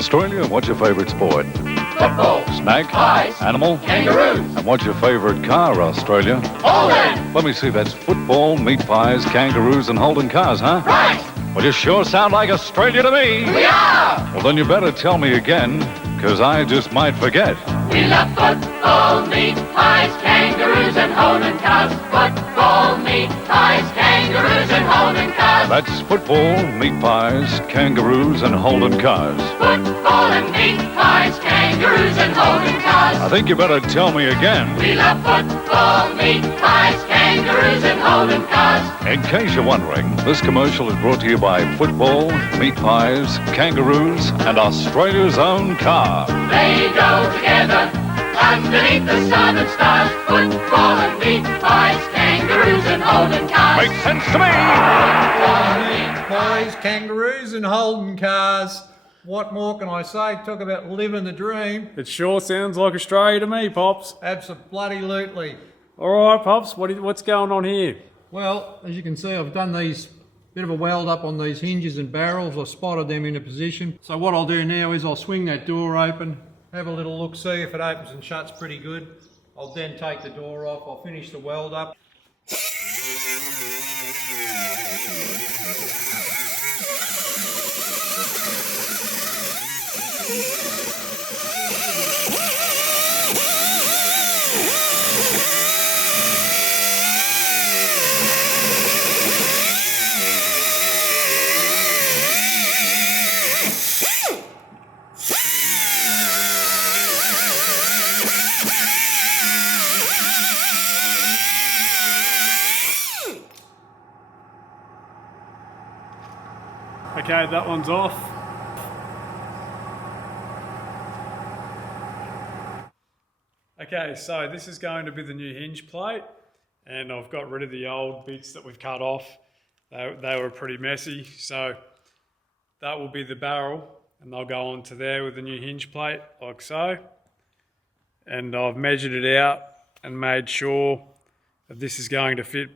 Australia, what's your favourite sport? Football. Snake? Pies. Animal? Kangaroos. And what's your favourite car, Australia? Holden. Let me see, that's football, meat pies, kangaroos and Holden cars, huh? Right. Well, you sure sound like Australia to me. We are. Well, then you better tell me again, because I just might forget. We love football, meat pies, kangaroos and Holden cars. Football, meat pies, kangaroos and Holden cars. That's football, meat pies, kangaroos and Holden cars. Football and meat pies, kangaroos and Holden cars. I think you better tell me again. We love football, meat pies, kangaroos and Holden cars. In case you're wondering, this commercial is brought to you by football, meat pies, kangaroos, and Australia's own car. They go together underneath the southern stars. Football and meat pies, kangaroos and Holden cars. Makes sense to me! Pies, kangaroos and Holden cars. What more can I say? Talk about living the dream. It sure sounds like Australia to me, Pops. Absolutely. All right, Pops, what's going on here? Well, as you can see, I've done these bit of a weld up on these hinges and barrels. I've spotted them in a position. So what I'll do now is I'll swing that door open, have a little look, see if it opens and shuts pretty good. I'll then take the door off. I'll finish the weld up. Okay, that one's off. Okay, so this is going to be the new hinge plate, and I've got rid of the old bits that we've cut off. They were pretty messy, so that will be the barrel, and they'll go onto there with the new hinge plate, like so. And I've measured it out and made sure that this is going to fit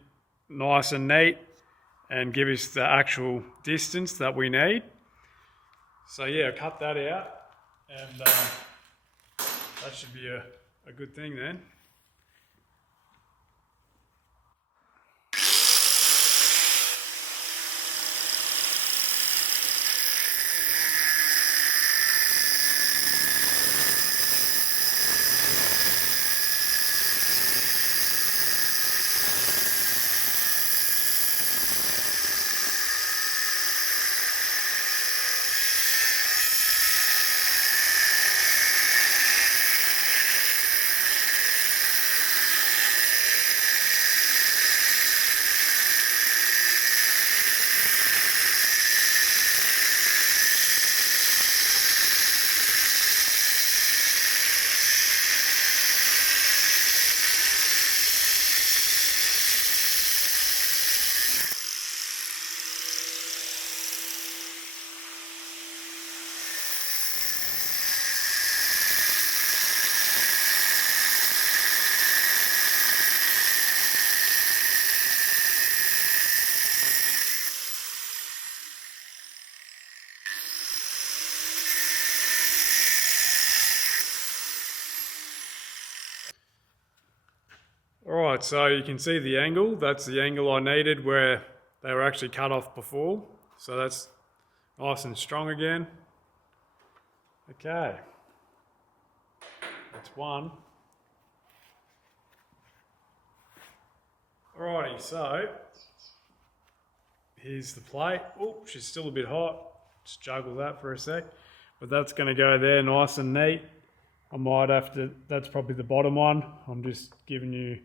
nice and neat and give us the actual distance that we need. So yeah, cut that out, and that should be a good thing then. Alright, so you can see the angle. That's the angle I needed where they were actually cut off before. So that's nice and strong again. Okay. That's one. Alrighty, so here's the plate. Oh, she's still a bit hot. Just juggle that for a sec. But that's going to go there nice and neat. I might have to, that's probably the bottom one. I'm just giving you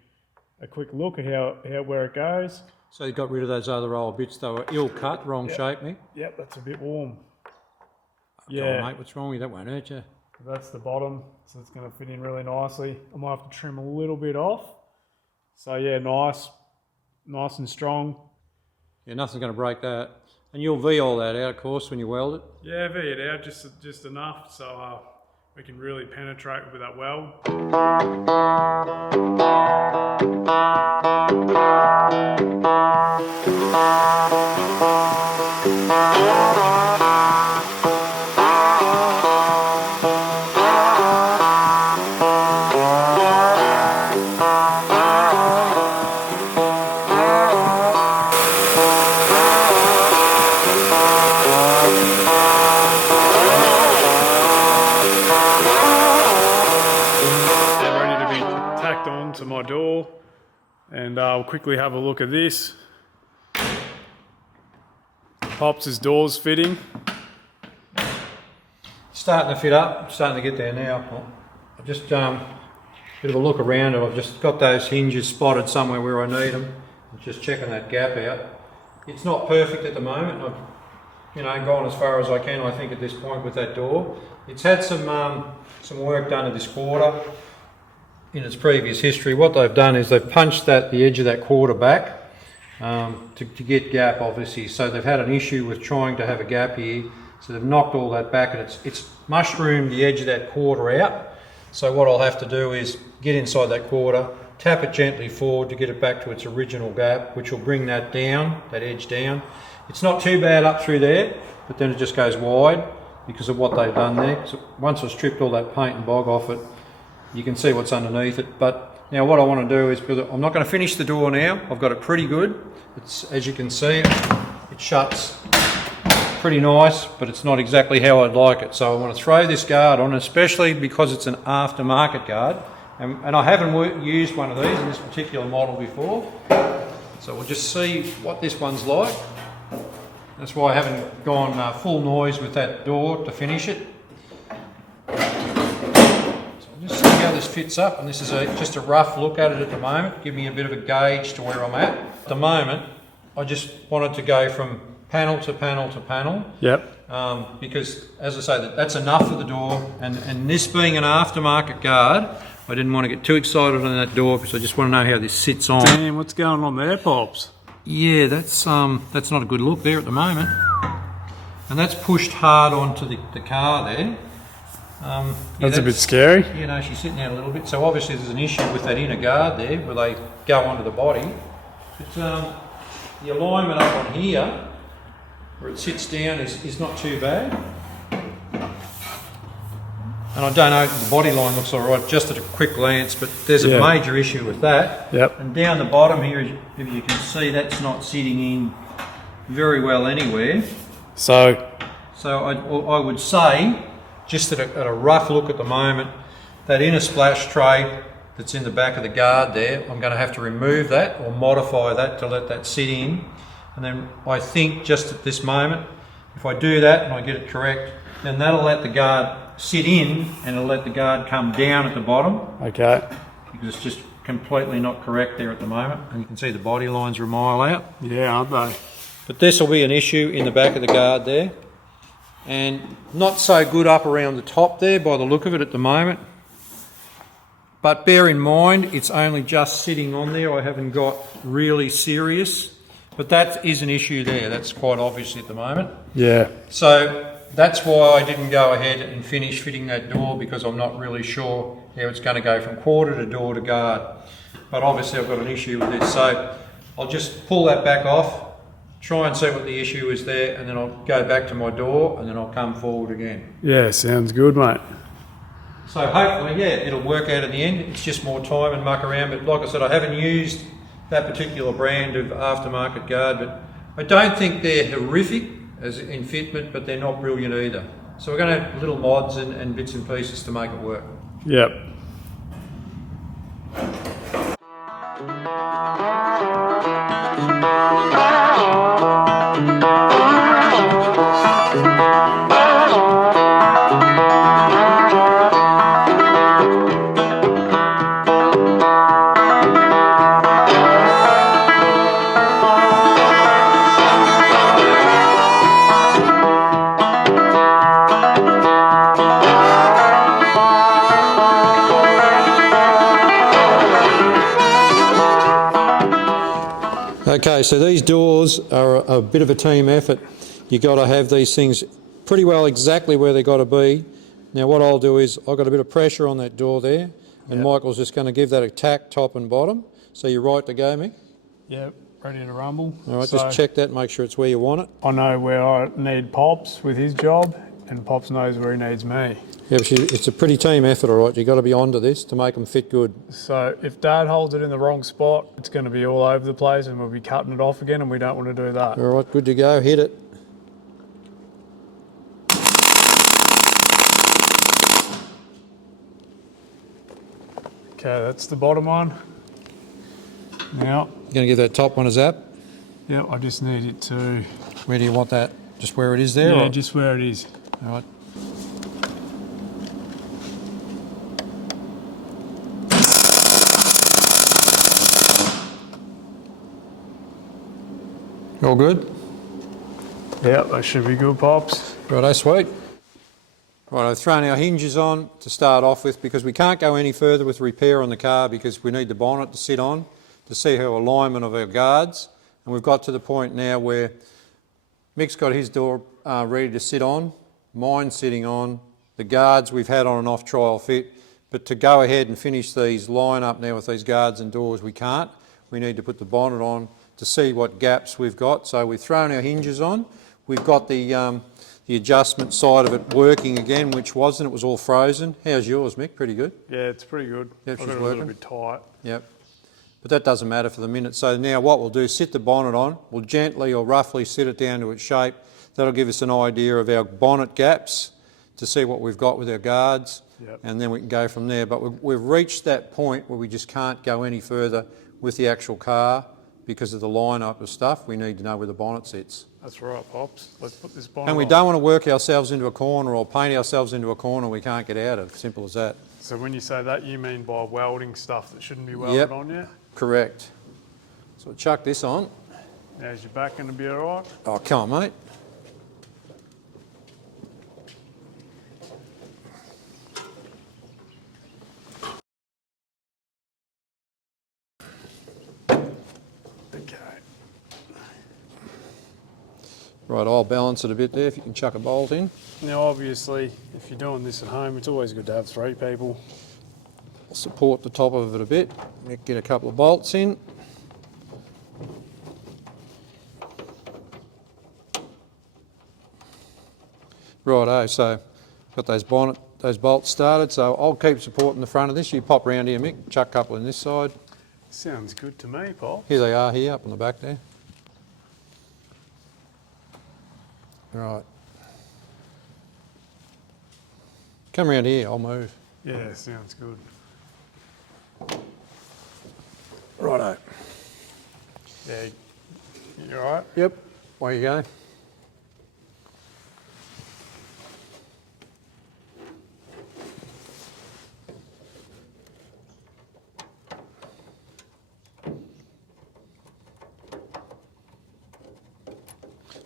a quick look at where it goes. So you got rid of those other old bits. They were ill cut, wrong shape, me. Yep, that's a bit warm. Yeah, mate, what's wrong with you? That won't hurt you. That's the bottom, so it's going to fit in really nicely. I might have to trim a little bit off. So yeah, nice and strong. Yeah, nothing's going to break that. And you'll V all that out, of course, when you weld it. Yeah, V it out just enough so we can really penetrate with that weld. They're ready to be tacked on to my door, and I'll quickly have a look at this. Pops' door's fitting. Starting to fit up, starting to get there now. I've just bit of a look around and I've just got those hinges spotted somewhere where I need them. I'm just checking that gap out. It's not perfect at the moment. I've gone as far as I can, I think, at this point with that door. It's had some work done to this quarter in its previous history. What they've done is they've punched the edge of that quarter back to get gap, obviously. So they've had an issue with trying to have a gap here. So they've knocked all that back and it's mushroomed the edge of that quarter out. So what I'll have to do is get inside that quarter, tap it gently forward to get it back to its original gap, which will bring that down, that edge down. It's not too bad up through there, but then it just goes wide because of what they've done there. So once I've stripped all that paint and bog off it, you can see what's underneath it. But now what I want to do is, because I'm not going to finish the door now, I've got it pretty good. It's, as you can see, it shuts pretty nice, but it's not exactly how I'd like it. So I want to throw this guard on, especially because it's an aftermarket guard. And I haven't used one of these in this particular model before. So we'll just see what this one's like. That's why I haven't gone full noise with that door to finish it. So I'll just see how this fits up, and this is just a rough look at it at the moment, give me a bit of a gauge to where I'm at. At the moment, I just wanted to go from panel to panel to panel. Yep. Because, as I say, that's enough for the door, and this being an aftermarket guard, I didn't want to get too excited on that door because I just want to know how this sits on. Damn, what's going on there, Pops? Yeah, that's not a good look there at the moment. And that's pushed hard onto the car there. That's a bit scary. You know, she's sitting out a little bit. So obviously there's an issue with that inner guard there where they go onto the body. But the alignment up on here, where it sits down, is not too bad. And I don't know, the body line looks all right just at a quick glance, but there's a major issue with that. Yep. And down the bottom here, if you can see, that's not sitting in very well anywhere. So I would say, just at a rough look at the moment, that inner splash tray that's in the back of the guard there, I'm going to have to remove that or modify that to let that sit in. And then I think just at this moment, if I do that and I get it correct, then that'll let the guard sit in and it'll let the guard come down at the bottom. okay. Because it's just completely not correct there at the moment. And you can see the body lines are a mile out. Yeah, aren't they? But this will be an issue in the back of the guard there. And not so good up around the top there by the look of it at the moment. But bear in mind, it's only just sitting on there. I haven't got really serious. But that is an issue there. That's quite obvious at the moment. Yeah. So that's why I didn't go ahead and finish fitting that door, because I'm not really sure how it's going to go from quarter to door to guard. But obviously I've got an issue with this. So I'll just pull that back off, try and see what the issue is there, and then I'll go back to my door and then I'll come forward again. Yeah, sounds good, mate. So hopefully, yeah, it'll work out in the end. It's just more time and muck around. But like I said, I haven't used that particular brand of aftermarket guard, but I don't think they're horrific as in fitment, but they're not brilliant either. So we're going to have little mods and bits and pieces to make it work. Yep. Okay, so these doors are a bit of a team effort. You've got to have these things pretty well exactly where they've got to be. Now what I'll do is, I've got a bit of pressure on that door there, and Michael's just going to give that a tack top and bottom. So you're right to go, Mick? Yep, ready to rumble. All right, just check that, make sure it's where you want it. I know where I need Pops with his job, and Pops knows where he needs me. Yeah, but it's a pretty team effort, all right. You've got to be onto this to make them fit good. So if Dad holds it in the wrong spot, it's going to be all over the place and we'll be cutting it off again, and we don't want to do that. All right, good to go, hit it. Okay, that's the bottom one. Now, You're going to give that top one a zap? yeah, I just need it to... Where do you want that? Just where it is there? Yeah, or? just where it is. All right. All good? Yeah, that should be good, Pops. Righto, sweet. Right, I've thrown our hinges on to start off with because we can't go any further with repair on the car because we need the bonnet to sit on to see our alignment of our guards. And we've got to the point now where Mick's got his door ready to sit on, mine's sitting on, the guards we've had on and off trial fit, but to go ahead and finish these line up now with these guards and doors we can't. We need to put the bonnet on to see what gaps we've got. So we've thrown our hinges on, we've got the adjustment side of it working again, which wasn't, it was all frozen. How's yours, Mick? Pretty good? Yeah, it's pretty good. Yep, I've she's got it a little working. bit tight. Yep. But that doesn't matter for the minute. So now what we'll do, sit the bonnet on, we'll gently or roughly sit it down to its shape. That'll give us an idea of our bonnet gaps to see what we've got with our guards. Yep. And then we can go from there. But we've reached that point where we just can't go any further with the actual car because of the line-up of stuff. We need to know where the bonnet sits. That's right, Pops. Let's put this bonnet And we on. don't want to work ourselves into a corner or paint ourselves into a corner we can't get out of. Simple as that. So when you say that, you mean by welding stuff that shouldn't be welded Yep. on yet? Correct. So we'll chuck this on. Now, is your back going to be all right? Oh, come on, mate. Okay. Right, I'll balance it a bit there if you can chuck a bolt in. Now, obviously, if you're doing this at home, it's always good to have 3 people. I'll support the top of it a bit, get a couple of bolts in. Righto, so got those bolts started, so I'll keep supporting the front of this. You pop round here, Mick, chuck a couple in this side. Sounds good to me, Pop. Here they are here, up on the back there. Right. Come round here, I'll move. Yeah, sounds good. Righto. Yeah, you all right? Yep, away you go.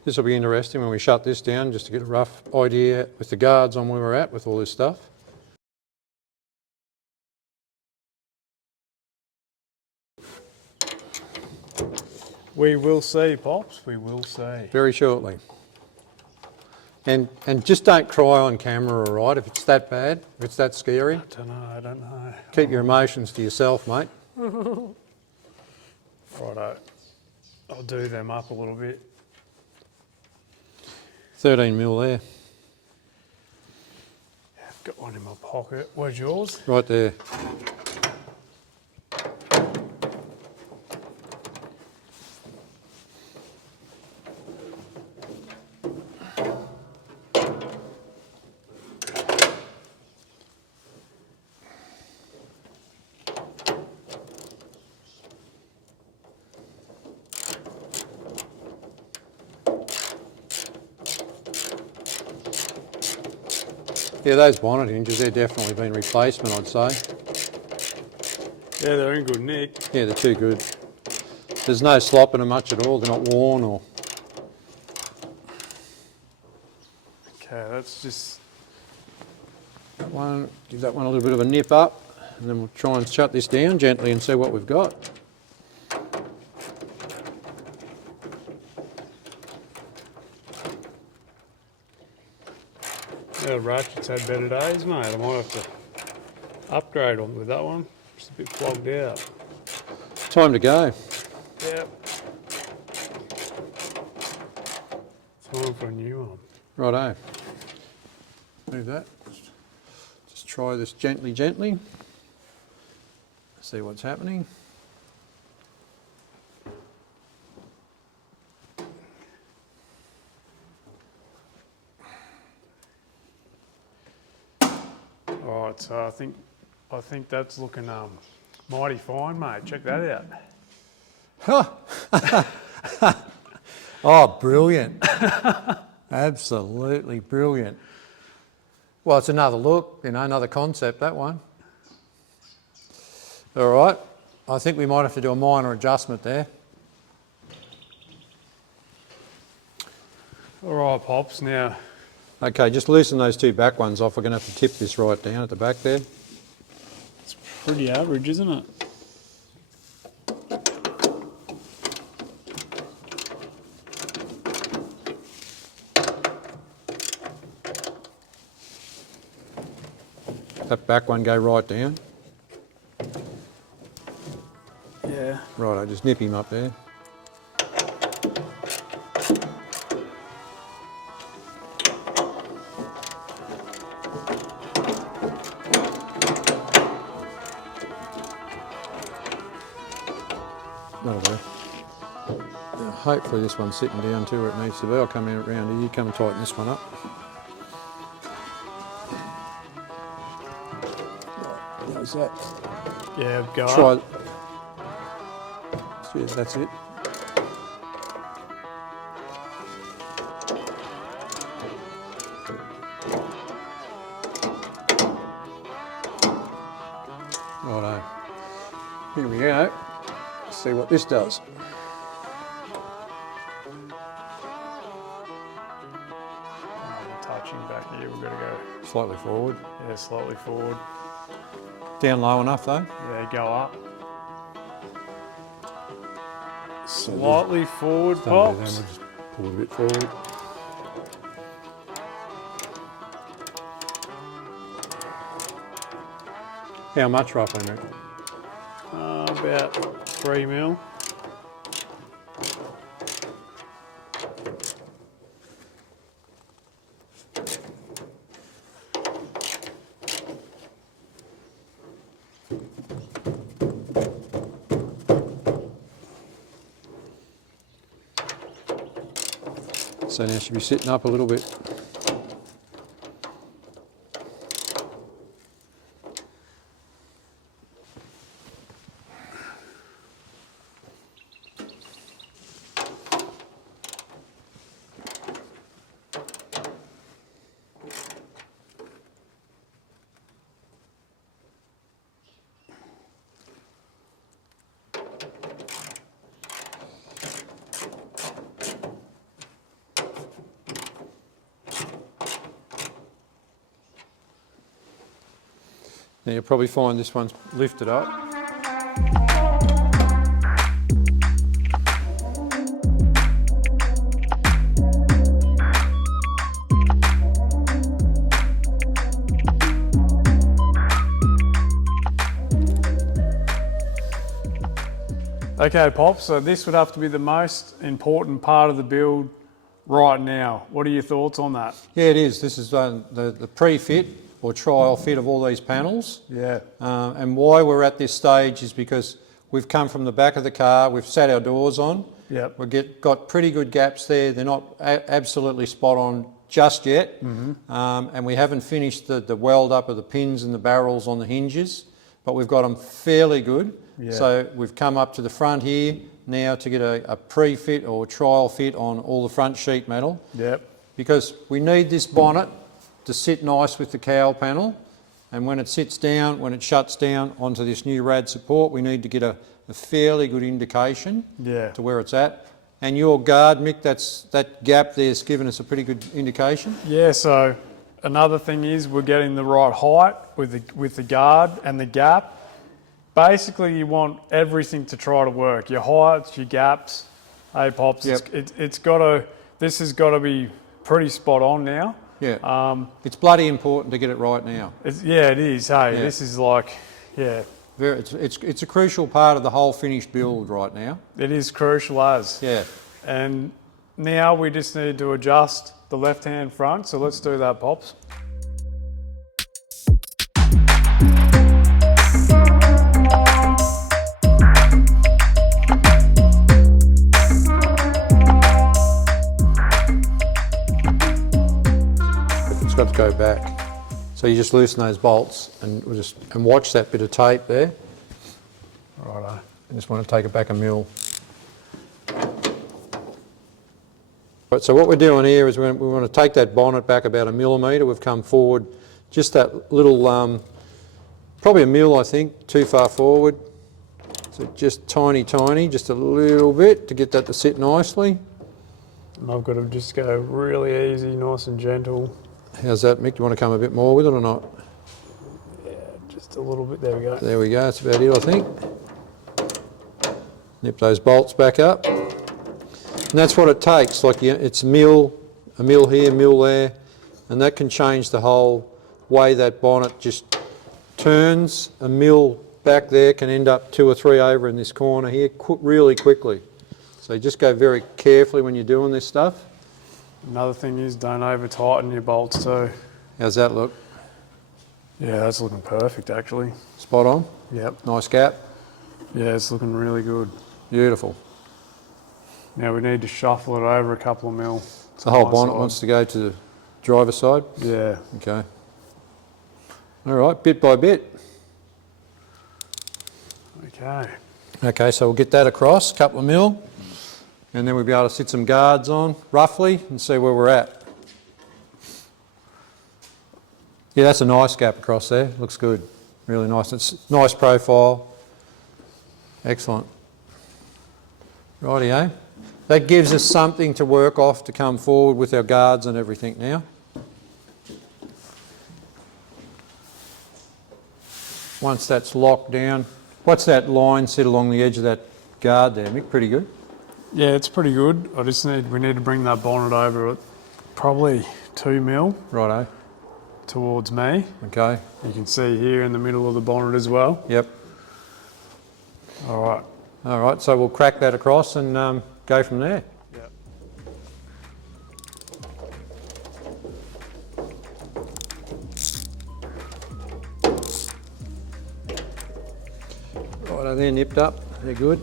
This will be interesting when we shut this down, just to get a rough idea with the guards on where we're at with all this stuff. We will see, Pops, we will see. Very shortly. And just don't cry on camera, all right, if it's that bad, if it's that scary. I don't know. Keep your emotions to yourself, mate. Righto. I'll do them up a little bit. 13 mil there, I've got one in my pocket. Where's yours? right there. Yeah, those bonnet hinges, they're definitely been replacement, I'd say. Yeah, they're in good nick. Yeah, they're too good. There's no slop in them much at all, they're not worn or... Okay, that's just... That one, give that one a little bit of a nip up, and then we'll try and shut this down gently and see what we've got. Yeah, ratchet's had better days, mate. I might have to upgrade on with that one. Just a bit plugged out. Time to go. Yep. Time for a new one. Righto. Move that. Just try this gently, gently. See what's happening. Alright, so I think I think that's looking mighty fine, mate. Check that out. Oh, brilliant. Absolutely brilliant. Well, it's another look, you know, another concept, that one. All right, I think we might have to do a minor adjustment there. All right, Pops, now. Okay, just loosen those two back ones off. We're going to have to tip this right down at the back there. It's pretty average, isn't it? That back one go right down. Yeah. Right, I just nip him up there. That'll do. Now, hopefully this one's sitting down to where it needs to be. I'll come in around here, you come and tighten this one up. Right, how's that? Yeah, go Try. up. Yeah, that's it. Righto. Here we go. Let's see what this does. Touching back here, we've got to go, Slightly forward. yeah, slightly forward. Down low enough though. Yeah, go up. Slightly forward, Don't do that, Pops. we'll just pull a bit forward. How much roughly, Mick? About 3 mil. So now it should be sitting up a little bit. Now you'll probably find this one's lifted up. Okay, Pops, so this would have to be the most important part of the build right now. What are your thoughts on that? Yeah, it is. This is the pre-fit or trial fit of all these panels. Yeah. And why we're at this stage is because we've come from the back of the car, we've sat our doors on. Yep. We've got pretty good gaps there. They're not absolutely spot on just yet. And we haven't finished the weld up of the pins and the barrels on the hinges, but we've got them fairly good. Yeah. So we've come up to the front here now to get a pre-fit or trial fit on all the front sheet metal. Yep. Because we need this bonnet to sit nice with the cowl panel, and when it sits down, when it shuts down onto this new rad support, we need to get a fairly good indication to where it's at. And your guard, Mick, that gap there's given us a pretty good indication. Yeah, so another thing is we're getting the right height with the guard and the gap. Basically, you want everything to try to work. Your heights, your gaps. Hey, Pops, Yep. this has got to be pretty spot on now. Yeah. It's bloody important to get it right now. It is. Hey, Yeah. This is like, yeah, It's a crucial part of the whole finished build right now. it is crucial as. Yeah. And now we just need to adjust the left-hand front. So let's do that, Pops. It's got to go back. So you just loosen those bolts and watch that bit of tape there. Righto. I just want to take it back a mil. Right, so what we're doing here is we want to take that bonnet back about 1 millimetre. We've come forward just that little, probably 1 mil I think, too far forward. So just tiny, just a little bit to get that to sit nicely. And I've got to just go really easy, nice and gentle. How's that, Mick? Do you want to come a bit more with it or not? Yeah, just a little bit. There we go. There we go, that's about it I think. Nip those bolts back up. And that's what it takes, like it's a mil here, mil there, and that can change the whole way that bonnet just turns. A mil back there can end up 2 or 3 over in this corner here really quickly. So you just go very carefully when you're doing this stuff. Another thing is don't over tighten your bolts too. How's that look? Yeah, that's looking perfect actually. Spot on? Yep. Nice gap? Yeah, it's looking really good. Beautiful. Now we need to shuffle it over a couple of mil. The whole bonnet wants to go to the driver's side? Yeah. Okay. All right, bit by bit. Okay. Okay, so we'll get that across, a couple of mil, and then we'll be able to sit some guards on, roughly, and see where we're at. Yeah, that's a nice gap across there, looks good. Really nice, it's nice profile. Excellent. Rightio. That gives us something to work off to come forward with our guards and everything now. Once that's locked down, what's that line sit along the edge of that guard there, Mick? Pretty good? Yeah, it's pretty good. We need to bring that bonnet over at probably 2 mil. Righto. Towards me. Okay. You can see here in the middle of the bonnet as well. Yep. All right. All right, so we'll crack that across and go from there. Yep. Righto, they're nipped up, they're good.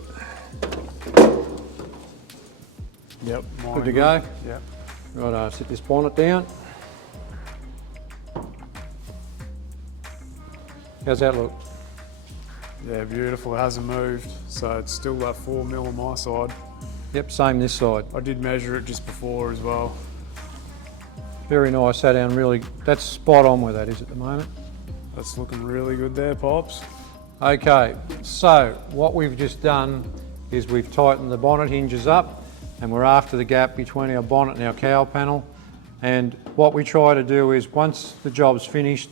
Yep. Good to go? Yep. Righto, sit this bonnet down. How's that look? Yeah, beautiful. It hasn't moved, so it's still that 4 mil on my side. Yep, same this side. I did measure it just before as well. Very nice, sat down really, that's spot on where that is at the moment. That's looking really good there, Pops. Okay, so what we've just done is we've tightened the bonnet hinges up and we're after the gap between our bonnet and our cowl panel. And what we try to do is once the job's finished,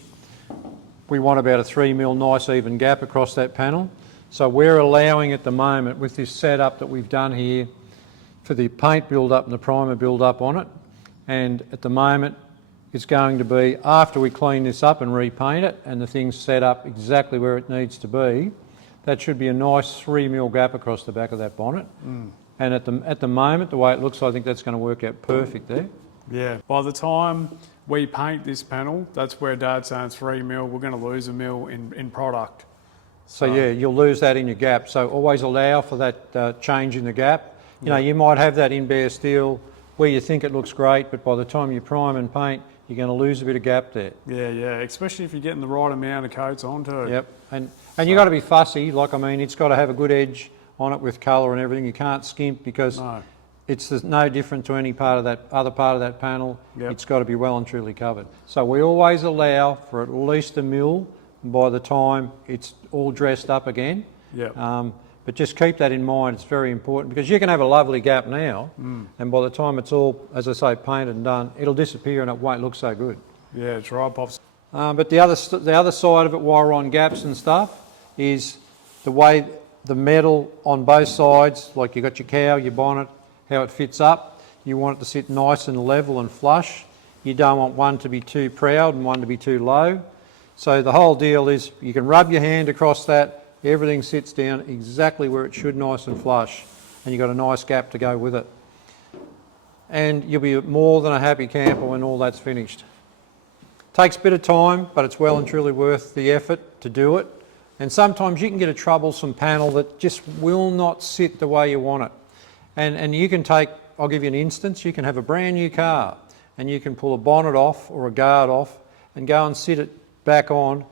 we want about a 3 mil nice even gap across that panel. So we're allowing at the moment with this setup that we've done here for the paint build up and the primer build up on it. And at the moment it's going to be, after we clean this up and repaint it and the thing's set up exactly where it needs to be, that should be a nice 3 mil gap across the back of that bonnet. And at the moment, the way it looks, I think that's going to work out perfect there. Yeah, by the time we paint this panel, that's where Dad's saying 3 mil, we're going to lose a mil in product. So yeah, you'll lose that in your gap. So always allow for that change in the gap. You know, you might have that in bare steel where you think it looks great, but by the time you prime and paint, you're going to lose a bit of gap there. Yeah, yeah, especially if you're getting the right amount of coats on too. Yep, and you've got to be fussy. Like, I mean, it's got to have a good edge on it with colour and everything. You can't skimp because it's no different to any part of that other part of that panel. Yep. It's got to be well and truly covered. So we always allow for at least a mil by the time it's all dressed up again. Yep. But just keep that in mind, it's very important because you can have a lovely gap now and by the time it's all, as I say, painted and done, it'll disappear and it won't look so good. Yeah, it's right, Pops. But the other side of it while we're on gaps and stuff is the way the metal on both sides, like you've got your cowl, your bonnet, how it fits up. You want it to sit nice and level and flush. You don't want one to be too proud and one to be too low. So the whole deal is you can rub your hand across that, everything sits down exactly where it should, nice and flush, and you've got a nice gap to go with it. And you'll be more than a happy camper when all that's finished. Takes a bit of time, but it's well and truly worth the effort to do it. And sometimes you can get a troublesome panel that just will not sit the way you want it. And you can take, I'll give you an instance, you can have a brand new car and you can pull a bonnet off or a guard off and go and sit it back on.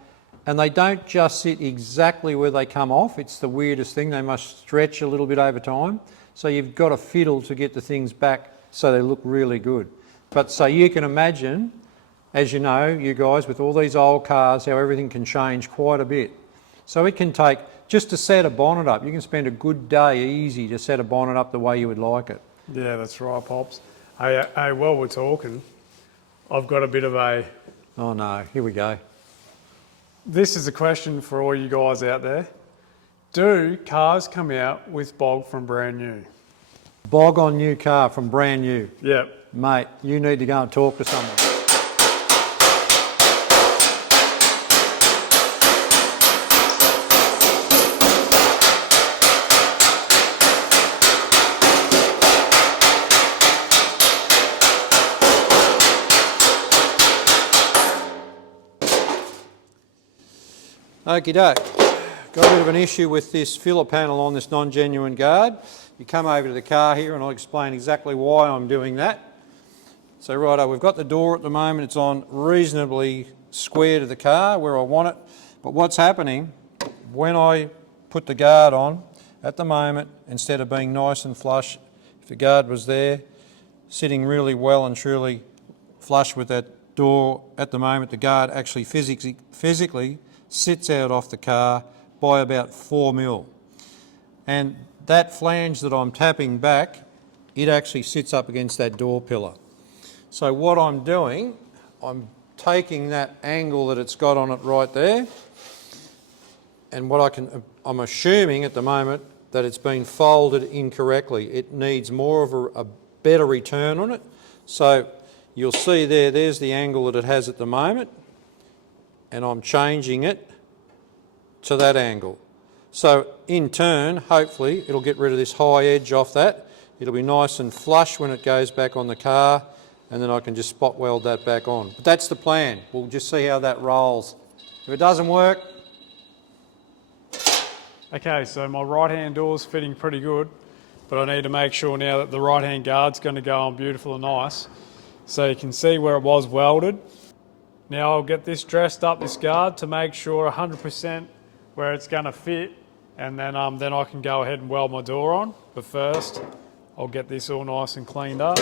And they don't just sit exactly where they come off. It's the weirdest thing. They must stretch a little bit over time. So you've got to fiddle to get the things back so they look really good. But so you can imagine, as you know, you guys, with all these old cars, how everything can change quite a bit. So it can take, just to set a bonnet up, you can spend a good day easy to set a bonnet up the way you would like it. Yeah, that's right, Pops. Hey, while we're talking, I've got a bit of a... Oh no, here we go. This is a question for all you guys out there. Do cars come out with bog from brand new? Bog on new car from brand new. Yep. Mate, you need to go and talk to someone. Okie doke. Got a bit of an issue with this filler panel on this non-genuine guard. You come over to the car here and I'll explain exactly why I'm doing that. So righto, we've got the door at the moment, it's on reasonably square to the car where I want it. But what's happening, when I put the guard on, at the moment, instead of being nice and flush, if the guard was there, sitting really well and truly flush with that door, at the moment the guard actually physically sits out off the car by about 4 mil. And that flange that I'm tapping back, it actually sits up against that door pillar. So what I'm doing, I'm taking that angle that it's got on it right there, and I'm assuming at the moment that it's been folded incorrectly. It needs more of a better return on it. So you'll see there's the angle that it has at the moment, and I'm changing it to that angle. So in turn, hopefully, it'll get rid of this high edge off that. It'll be nice and flush when it goes back on the car, and then I can just spot weld that back on. But that's the plan. We'll just see how that rolls. If it doesn't work... Okay, so my right-hand door's fitting pretty good, but I need to make sure now that the right-hand guard's going to go on beautiful and nice. So you can see where it was welded. Now I'll get this dressed up, this guard, to make sure 100% where it's going to fit, and then I can go ahead and weld my door on. But first, I'll get this all nice and cleaned up.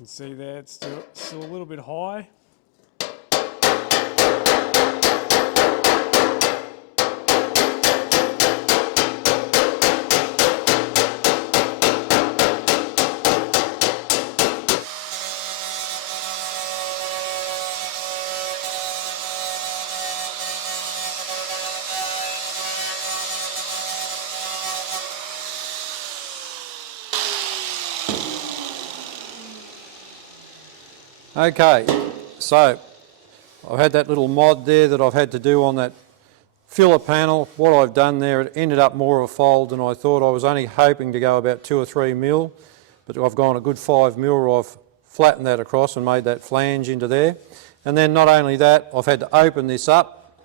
You can see there it's still a little bit high. Okay, so I've had that little mod there that I've had to do on that filler panel. What I've done there, it ended up more of a fold than I thought. I was only hoping to go about 2 or 3 mil, but I've gone a good 5 mil where I've flattened that across and made that flange into there. And then not only that, I've had to open this up.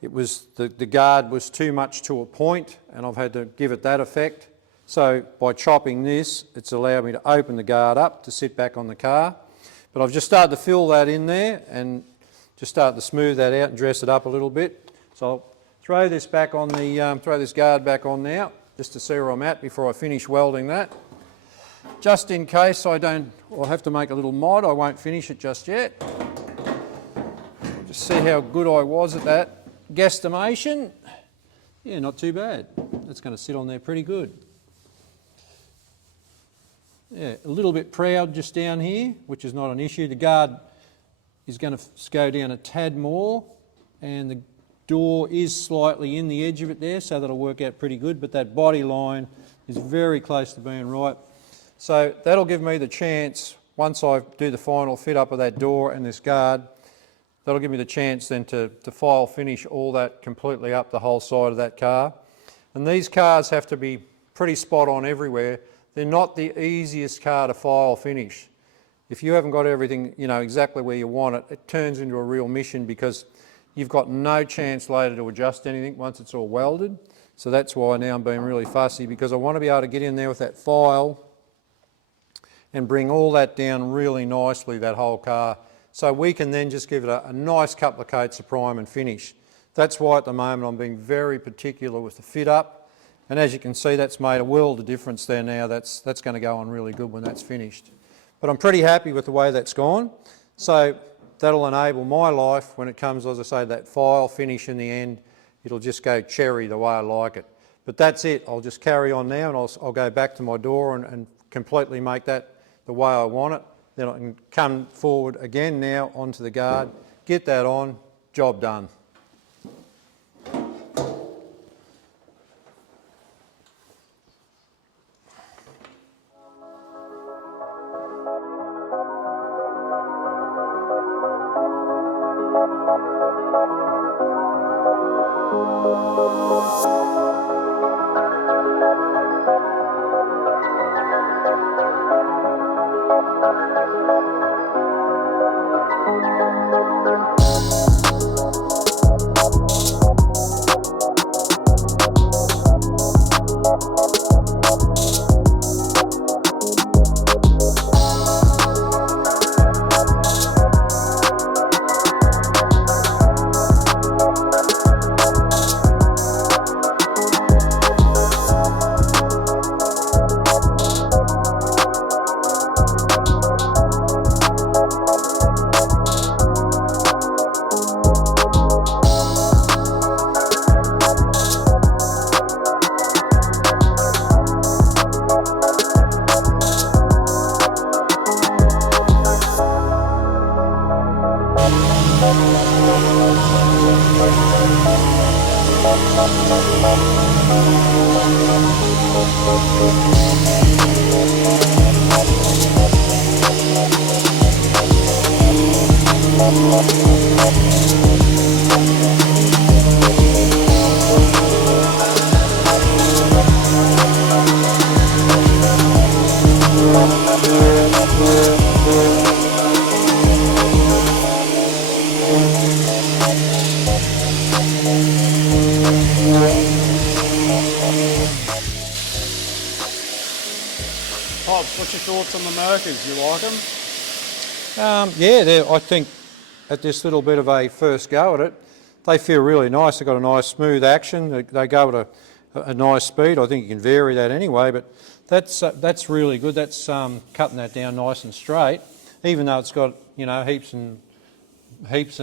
It was, the guard was too much to a point, and I've had to give it that effect. So by chopping this, it's allowed me to open the guard up to sit back on the car. But I've just started to fill that in there and just started to smooth that out and dress it up a little bit. So I'll throw this back on the, throw this guard back on now, just to see where I'm at before I finish welding that. just in case I'll have to make a little mod, I won't finish it just yet. Just see how good I was at that guesstimation. Yeah, not too bad. That's going to sit on there pretty good. Yeah, a little bit proud just down here, which is not an issue. The guard is going to go down a tad more, and the door is slightly in the edge of it there, so that'll work out pretty good, but that body line is very close to being right. So that'll give me the chance, once I do the final fit up of that door and this guard, that'll give me the chance then to file finish all that completely up the whole side of that car. And these cars have to be pretty spot on everywhere. They're not the easiest car to file finish. If you haven't got everything, you know, exactly where you want it, it turns into a real mission because you've got no chance later to adjust anything once it's all welded. So that's why now I'm being really fussy, because I want to be able to get in there with that file and bring all that down really nicely, that whole car, so we can then just give it a nice couple of coats of prime and finish. That's why at the moment I'm being very particular with the fit up, and as you can see, that's made a world of difference there now. That's going to go on really good when that's finished. But I'm pretty happy with the way that's gone, so that'll enable my life when it comes, as I say, that file finish in the end. It'll just go cherry the way I like it. But that's it. I'll just carry on now, and I'll go back to my door and completely make that the way I want it. Then I can come forward again now onto the guard, get that on, job done. Pops, what's your thoughts on the Mercas? You like them? Yeah, I think at this little bit of a first go at it, they feel really nice. They've got a nice smooth action. They go at a nice speed. I think you can vary that anyway, but that's really good. That's cutting that down nice and straight, even though it's got, you know, heaps and heaps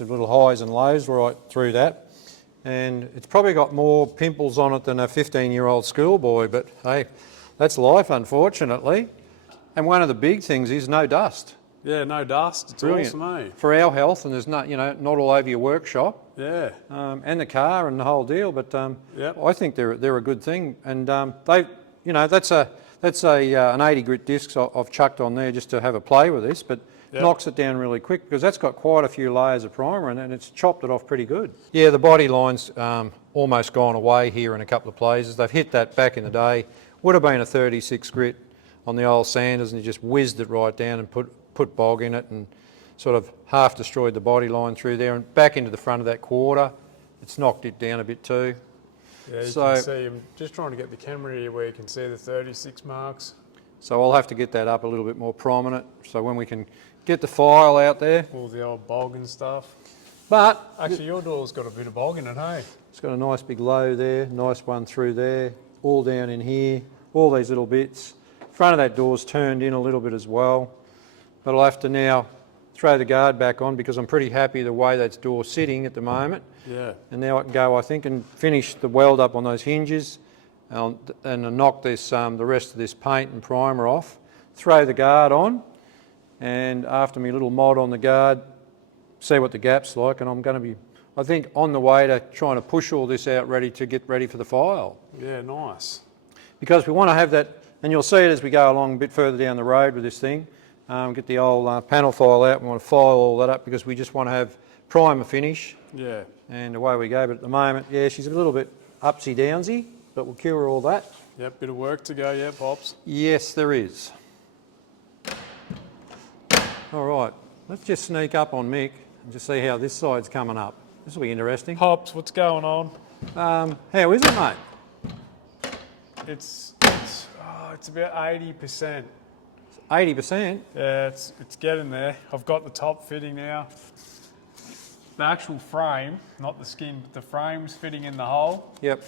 of little highs and lows right through that. And it's probably got more pimples on it than a 15-year-old schoolboy, but hey, that's life, unfortunately. And one of the big things is no dust. Yeah, no dust. It's Brilliant. awesome, eh? For our health, and there's not, you know, not all over your workshop. Yeah. And the car and the whole deal. But Yep. I think they're a good thing. And they, you know, that's an 80 grit disc I've chucked on there just to have a play with this, but Yep. knocks it down really quick because that's got quite a few layers of primer in it, and it's chopped it off pretty good. Yeah, the body line's almost gone away here in a couple of places. They've hit that back in the day. Would have been a 36 grit on the old sanders, and you just whizzed it right down and put bog in it and sort of half destroyed the body line through there and back into the front of that quarter. It's knocked it down a bit too. Yeah, you So- can see, I'm just trying to get the camera here where you can see the 36 marks. So I'll have to get that up a little bit more prominent so when we can get the file out there. All the old bog and stuff. But Actually, your door's got a bit of bog in it, hey? it's got a nice big low there, nice one through there, all down in here, all these little bits. Front of that door's turned in a little bit as well, but I'll have to now throw the guard back on because I'm pretty happy the way that door's sitting at the moment. Yeah. And now I can go, I think, and finish the weld up on those hinges and knock this, the rest of this paint and primer off. Throw the guard on, and after my little mod on the guard, see what the gap's like, and I'm going to be, I think, on the way to trying to push all this out ready to get ready for the file. Yeah, nice. Because we want to have that, and you'll see it as we go along a bit further down the road with this thing. Get the old panel file out, we want to file all that up because we just want to have primer finish. Yeah. And away we go, but at the moment, yeah, she's a little bit upsy downsy, but we'll cure all that. Yep, bit of work to go, yeah, Pops. Yes, there is. All right, let's just sneak up on Mick and just see how this side's coming up. This will be interesting. Pops, what's going on? How is it, mate? It's about 80%. 80%? Yeah, it's getting there. I've got the top fitting now. The actual frame, not the skin, but the frame's fitting in the hole. Yep.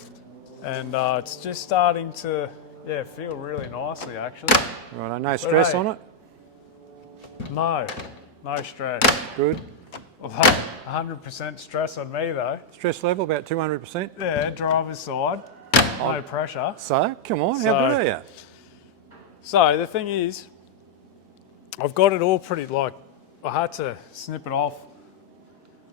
And it's just starting to, yeah, feel really nicely actually. Right, no stress hey, on it? No stress. Good. Although 100% stress on me though. Stress level about 200%? Yeah, driver's side, no pressure. So, come on, how good are you? So the thing is, I've got it all pretty, like, I had to snip it off.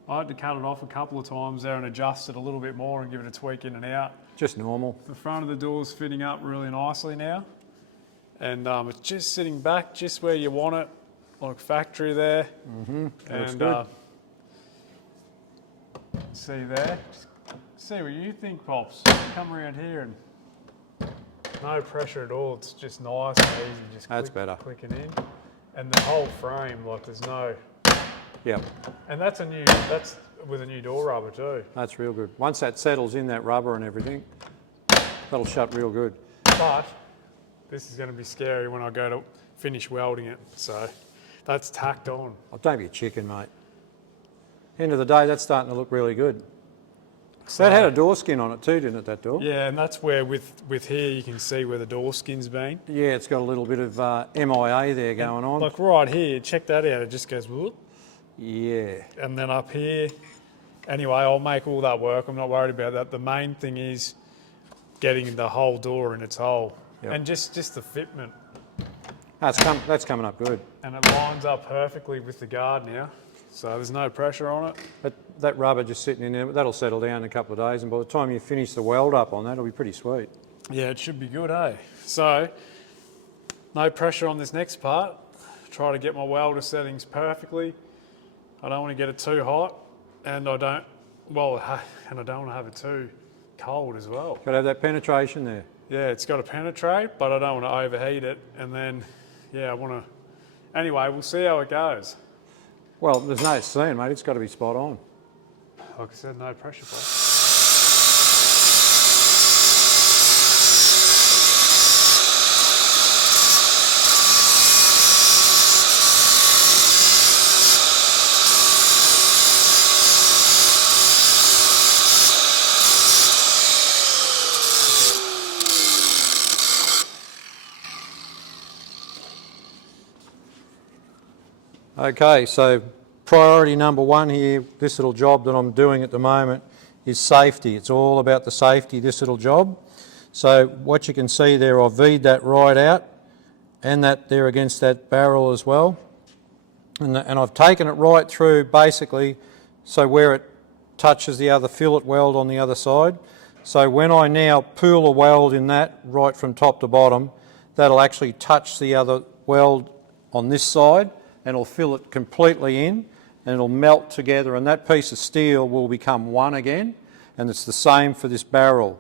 I had to cut it off a couple of times there and adjust it a little bit more and give it a tweak in and out. Just normal. The front of the door's fitting up really nicely now. And it's just sitting back just where you want it, like factory there. Mm-hmm. And good. see there, just see what you think, Pops. Come around here and no pressure at all. It's just nice and easy, just That's better. clicking in. And the whole frame, like there's no. Yep. And that's with a new door rubber too. That's real good. Once that settles in, that rubber and everything, that'll shut real good. But this is going to be scary when I go to finish welding it. So that's tacked on. Oh, don't be a chicken, mate. End of the day, that's starting to look really good. So that had a door skin on it too, didn't it, that door? Yeah, and that's where with here you can see where the door skin's been. Yeah, it's got a little bit of MIA there going on. Like right here, check that out. It just goes whoop. Yeah. And then up here, anyway, I'll make all that work. I'm not worried about that. The main thing is getting the whole door in its hole. Yep. And just the fitment. That's coming up good. And it lines up perfectly with the guard now. So there's no pressure on it. But that rubber just sitting in there, that'll settle down in a couple of days, and by the time you finish the weld up on that, it'll be pretty sweet. Yeah, it should be good, eh? So, no pressure on this next part. Try to get my welder settings perfectly. I don't want to get it too hot, and I don't want to have it too cold as well. Got to have that penetration there. Yeah, it's got to penetrate, but I don't want to overheat it. And then, yeah, I want to... Anyway, we'll see how it goes. Well, there's no seeing, mate. It's got to be spot on. Like I said, no pressure, bro. Okay, so priority number one here, this little job that I'm doing at the moment is safety. It's all about the safety, this little job. So what you can see there, I've V'd that right out and that there against that barrel as well. And I've taken it right through basically so where it touches the other fillet weld on the other side. So when I now pull a weld in that right from top to bottom, that'll actually touch the other weld on this side and it'll fill it completely in and it'll melt together, and that piece of steel will become one again, and it's the same for this barrel.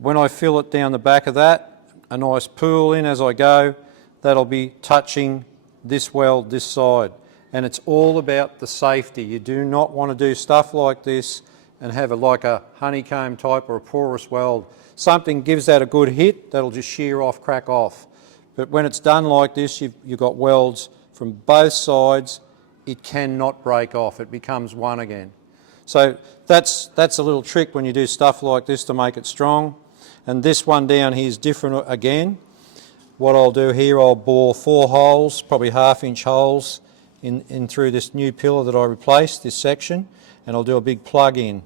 When I fill it down the back of that, a nice pull in as I go, that'll be touching this weld this side, and it's all about the safety. You do not want to do stuff like this and have like a honeycomb type or a porous weld. Something gives that a good hit, that'll just shear off, crack off. But when it's done like this, you've got welds from both sides. It cannot break off. It becomes one again. So that's a little trick when you do stuff like this to make it strong. And this one down here is different again. what I'll do here, I'll bore 4 holes, probably 1/2-inch holes in through this new pillar that I replaced, this section, and I'll do a big plug in,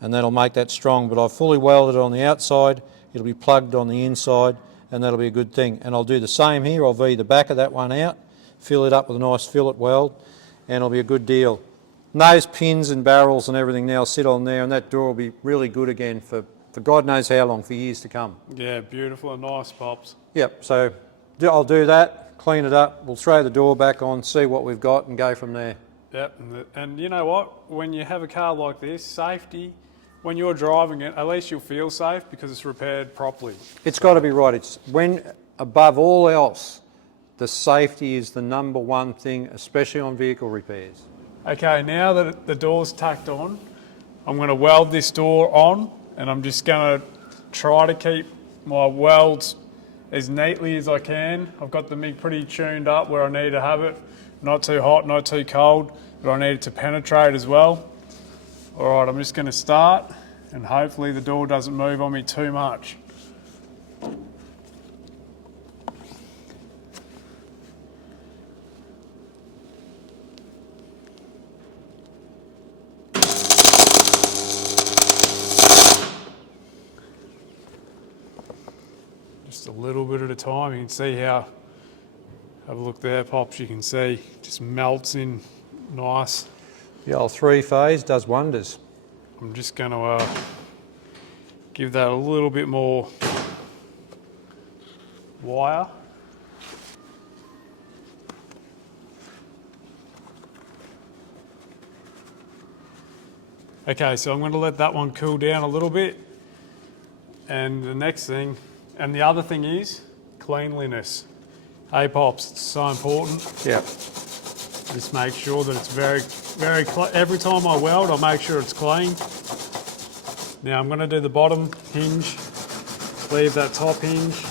and that'll make that strong. But I've fully welded it on the outside, it'll be plugged on the inside, and that'll be a good thing. And I'll do the same here, I'll V the back of that one out, fill it up with a nice fillet weld, and it'll be a good deal. And those pins and barrels and everything now sit on there, and that door will be really good again for God knows how long, for years to come. Yeah, beautiful and nice, Pops. Yep, so I'll do that, clean it up, we'll throw the door back on, see what we've got and go from there. Yep, and you know what? When you have a car like this, safety, when you're driving it, at least you'll feel safe because it's repaired properly. It's got to be right. It's when, above all else, the safety is the number one thing, especially on vehicle repairs. Okay, now that the door's tacked on, I'm going to weld this door on, and I'm just going to try to keep my welds as neatly as I can. I've got the MIG pretty tuned up where I need to have it. Not too hot, not too cold, but I need it to penetrate as well. All right, I'm just going to start, and hopefully the door doesn't move on me too much. Just a little bit at a time. You can see how, have a look there, Pops, you can see just melts in nice. The old 3-phase does wonders. I'm just going to give that a little bit more wire. Okay, so I'm going to let that one cool down a little bit. And the next thing, and the other thing is cleanliness. Hey, Pops, it's so important. Yeah. Just make sure that it's very clean. Every time I weld, I'll make sure it's clean. Now I'm going to do the bottom hinge, leave that top hinge.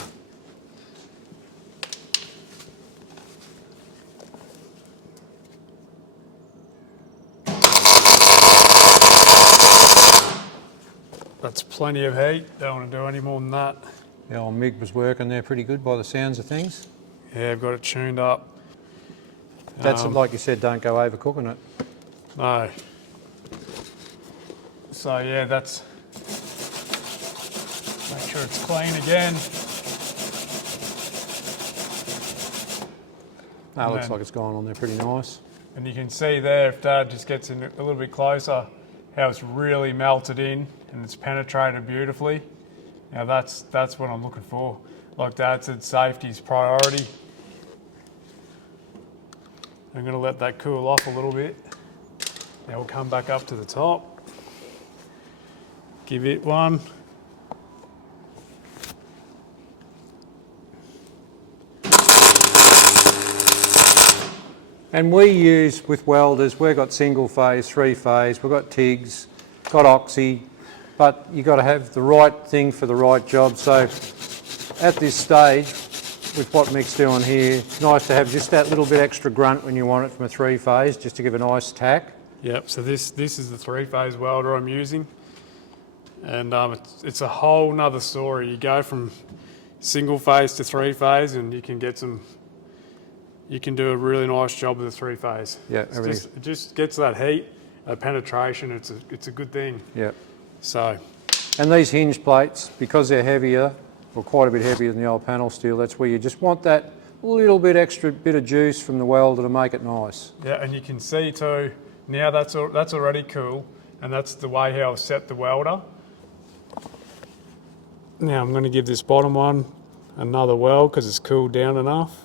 That's plenty of heat, don't want to do any more than that. The old MIG was working there pretty good by the sounds of things. Yeah, I've got it tuned up. That's like you said, don't go overcooking it. No. So yeah, that's, make sure it's clean again. That looks like it's gone on there pretty nice. And you can see there, if Dad just gets in a little bit closer, how it's really melted in and it's penetrated beautifully. Now that's what I'm looking for. Like Dad said, safety is priority. I'm going to let that cool off a little bit. Now we'll come back up to the top. Give it one. And we use, with welders, we've got 1-phase, 3-phase, we've got TIGs, got oxy, but you've got to have the right thing for the right job. So at this stage, with what Mick's doing here, it's nice to have just that little bit extra grunt when you want it from a 3-phase, just to give a nice tack. Yep, so this is the 3-phase welder I'm using. And it's a whole nother story. You go from 1-phase to 3-phase and you can get you can do a really nice job with the 3-phase. Yeah, it just gets that heat, that penetration, it's a good thing. Yeah. So. And these hinge plates, because they're heavier, or quite a bit heavier than the old panel steel, that's where you just want that little bit extra bit of juice from the welder to make it nice. Yeah, and you can see too, now that's already cool, and that's the way how I've set the welder. Now I'm going to give this bottom one another weld because it's cooled down enough.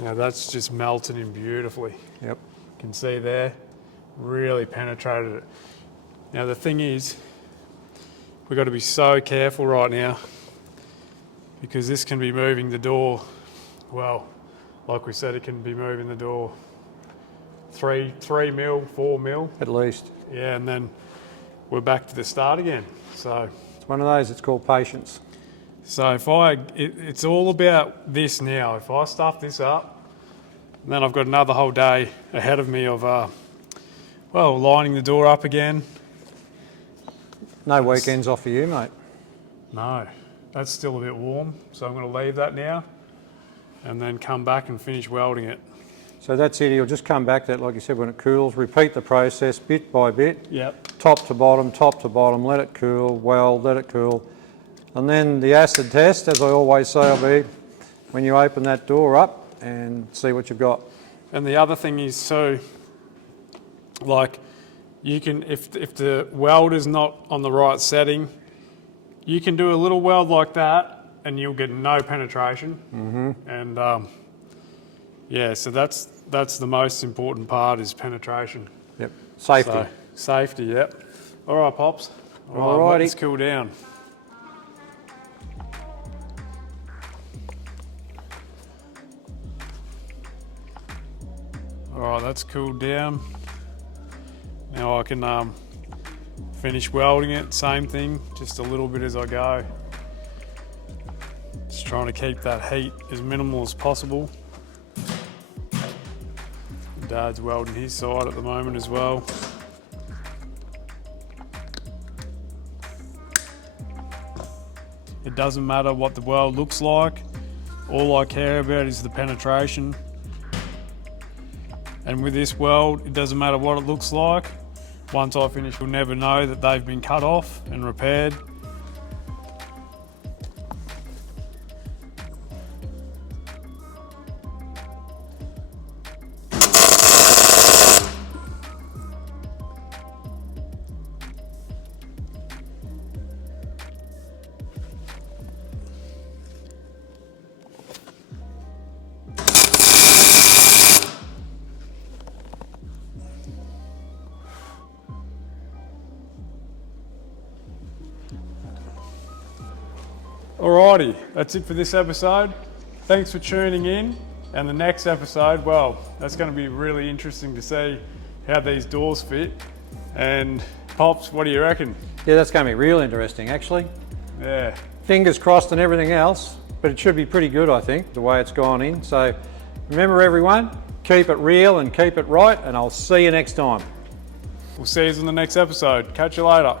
Now that's just melted in beautifully. Yep. You can see there, really penetrated it. Now the thing is, we've got to be so careful right now because this can be moving the door, well, like we said, it can be moving the door 3 mil, 4 mil. At least. Yeah, and then we're back to the start again. So it's one of those, it's called patience. So if it's all about this now. If I stuff this up, then I've got another whole day ahead of me of, well, lining the door up again. No weekends off for you, mate. No, that's still a bit warm, so I'm going to leave that now and then come back and finish welding it. So that's it, you'll just come back to that, like you said, when it cools, repeat the process bit by bit. Yep. Top to bottom, let it cool, weld, let it cool. And then the acid test, as I always say, will be when you open that door up and see what you've got. And the other thing is, so, like, you can, if the weld is not on the right setting, you can do a little weld like that and you'll get no penetration. And yeah, so that's the most important part, is penetration. Yep, safety. So, safety, yep. All right, Pops. Alrighty. Let's cool down. All right, that's cooled down. Now I can finish welding it, same thing, just a little bit as I go. Just trying to keep that heat as minimal as possible. Dad's welding his side at the moment as well. It doesn't matter what the weld looks like. All I care about is the penetration. And with this weld, it doesn't matter what it looks like. Once I finish, you'll never know that they've been cut off and repaired. Alrighty, that's it for this episode. Thanks for tuning in. And the next episode, well, that's going to be really interesting to see how these doors fit. And Pops, what do you reckon? Yeah, that's going to be real interesting, actually. Yeah. Fingers crossed and everything else, but it should be pretty good, I think, the way it's gone in. So remember, everyone, keep it real and keep it right, and I'll see you next time. We'll see you in the next episode. Catch you later.